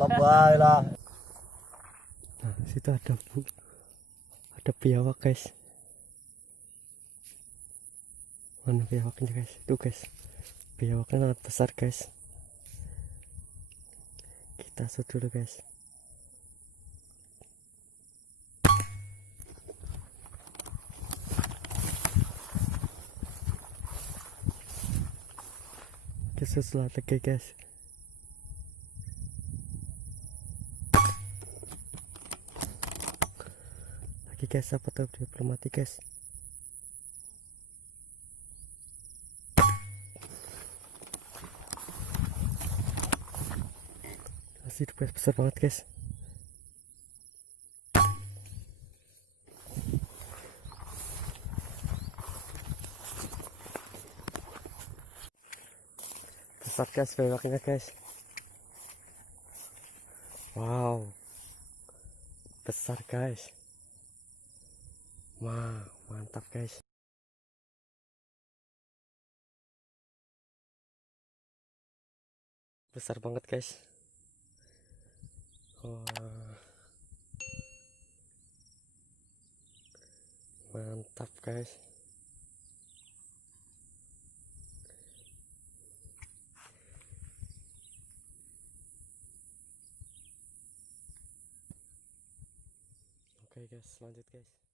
Lebay lah. Nah, situ ada biawak guys. Mana biawaknya guys? Tuh guys, biawaknya sangat besar guys. Kita shoot dulu guys. Kita shoot lagi guys. Lagi guys, apa tahu dia belum mati guys. Masih hidup guys, besar banget guys. Besar guys biawaknya guys. Wow, besar guys. Wah, mantap guys. Besar banget guys. Wah, mantap guys. Oke guys, lanjut guys.